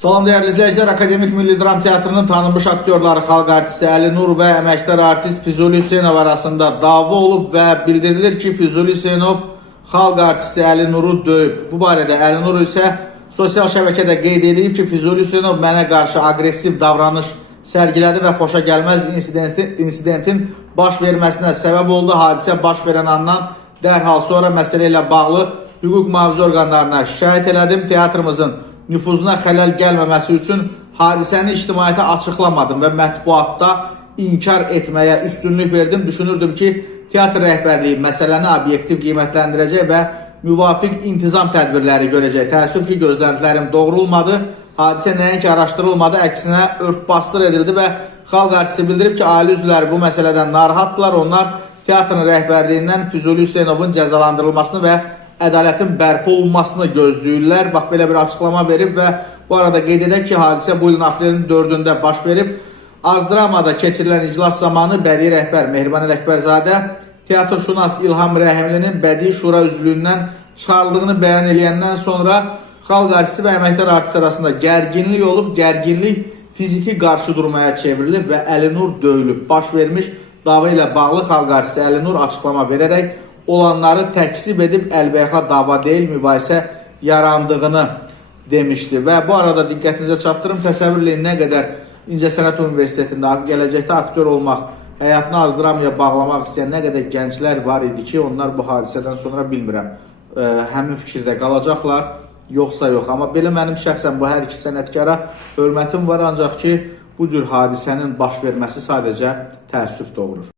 Salam dəyərli izləyicilər, Akademik Milli Dram Teatrının tanınmış aktyorları, xalq artisti Əli Nur və əməkdar artist Füzuli Hüseynov arasında dava olub və bildirilir ki, Füzuli Hüseynov xalq artisti Əli Nuru döyüb. Bu barədə Əli Nur isə sosial şəbəkədə qeyd edib ki, Füzuli Hüseynov mənə qarşı aqressiv davranış sərgilədi və xoşa gəlməz insidentin baş verməsinə səbəb oldu. Hadisə baş verən andan dərhal sonra məsələ ilə bağlı hüquq mühafizə orqanlarına şikayət elədim. Teatrımızın nüfuzuna xələl gəlməməsi üçün hadisəni ictimaiyyətə açıqlamadım və mətbuatda inkar etməyə üstünlük verdim. Düşünürdüm ki, teatr rəhbərliyi məsələni obyektiv qiymətləndirəcək və müvafiq intizam tədbirləri görəcək. Təəssüf ki, gözləntilərim doğrulmadı. Hadisə nəinki araşdırılmadı, əksinə örtbasdır edildi və xalq artisti bildirib ki, ailə üzvləri bu məsələdən narahatdırlar. Onlar teatrın rəhbərliyindən Füzuli Hüseynovun cəzalandırılmasını və ədalətin bərpa olunmasını gözləyirlər. Bax, belə bir açıqlama verib və bu arada qeyd edək ki, hadisə bu ilin aprelin 4-də baş verib. Azdramada keçirilən iclas zamanı bədii rəhbər Mehriban Ələkbərzadə teatrşünas İlham Rəhimlinin bədii şura üzvlüyündən çıxarıldığını bəyan edəndən sonra xalq artisti və əməkdar artist arasında gərginlik olub, gərginlik fiziki qarşı durmaya çevrilib və Əli Nur döyülüb. Baş vermiş dava ilə bağlı xalq artisti Əli Nur açıqlama verərək olanları təksib edib əlbəyaxa dava deyil, mübahisə yarandığını demişdi. Və bu arada diqqətinizə çatdırım, təsəvvür edin nə qədər İncəsənət Universitetində gələcəkdə aktyor olmaq, həyatını Azdramaya bağlamaq istəyən nə qədər gənclər var idi ki, onlar bu hadisədən sonra bilmirəm, həmin fikirdə qalacaqlar, yoxsa yox. Amma belə mənim şəxsən bu hər iki sənətkara hörmətim var, ancaq ki, bu cür hadisənin baş verməsi sadəcə təəssüf doğurur.